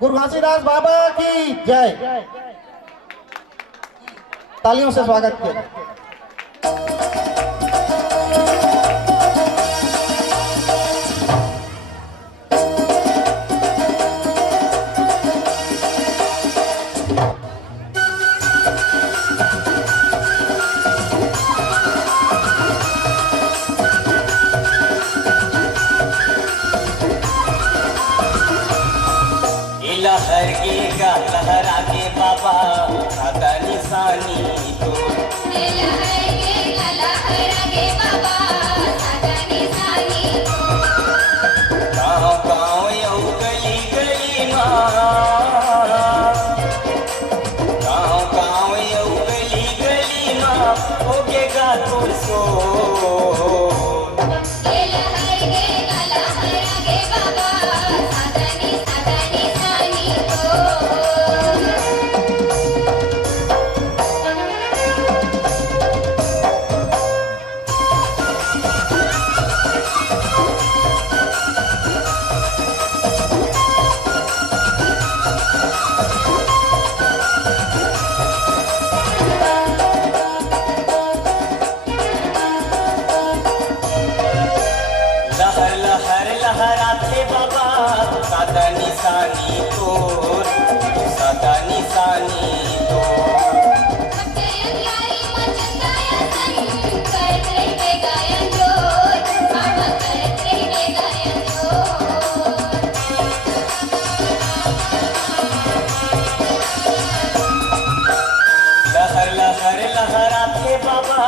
गुरु घासीदास बाबा की जय। तालियों से स्वागत किया। लहर के गा लहरा के बाबा सादा निशानी तो लहर के गा लहरा के बाबा सादा निशानी तो गाँव गाँव यौ गली गली माँ गाँव गाँव यौ गली गली माँ होगे गा तो सो लहर के गा लहरा के बाबा सादा निशानी तो लहर लहर लहराते बाबा सादा निशानी तो सादा निशानी तो यारी मचंदाया सन करत रहे गायन जोर बाबा करत रहे गायन जोर लहर लहर लहराते बाबा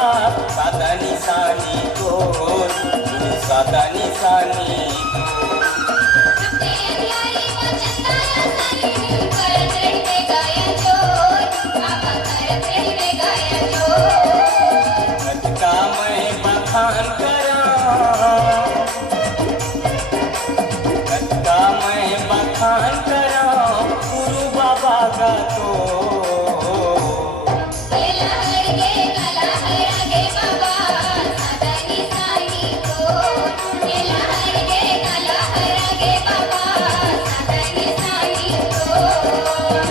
सादा निशानी तो सादा निशानी यारी मचंदाया सन करत रहे गायन जोर बाबा करत रहे गायन जोर का मैं बखान करा का मैं बखान करा गुरु बाबा का तो लहर के गा लहरा के बाबा सादा निशानी तो लहर के गा लहरा के बाबा सादा निशानी तो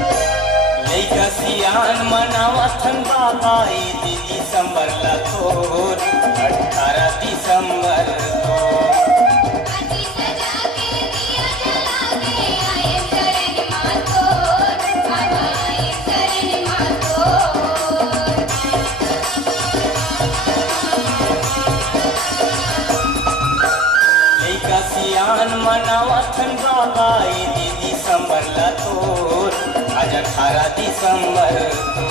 लैका सियान मनावथन बाबा दिसंबर लखोर 18 दिसंबर तो आती सजा के दिया जला के आए शरण मातोर बाबा आए शरण मातोर लैका सियान मनावथन बाबा दिसंबर लखोर आज 18 दिसंबर तो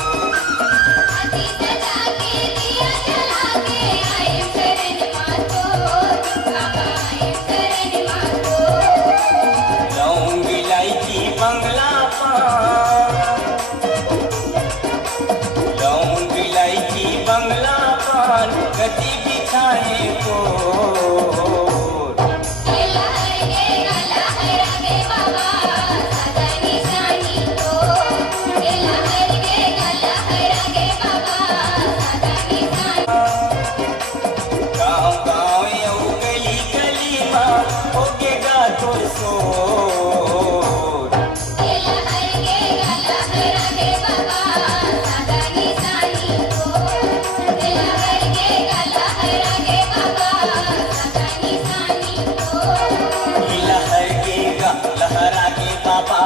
आती सजा के दिया जला के आए शरण मातोर बाबा आए शरण मातोर लौंग इलायची बंगला पान लौंग इलायची बंगला पान गति बिछाए को लहर के गा लहरा के बाबा सादा निशानी तो लहर के गा लहरा के बाबा सादा निशानी गाँव गाँव यौ गली गली माँ होगे गा तो सो लहर के गा लहरा के बाबा सादा निशानी तो लहर के गा लहरा के बाबा सादा निशानी तो लहर के गा लहरा के बाबा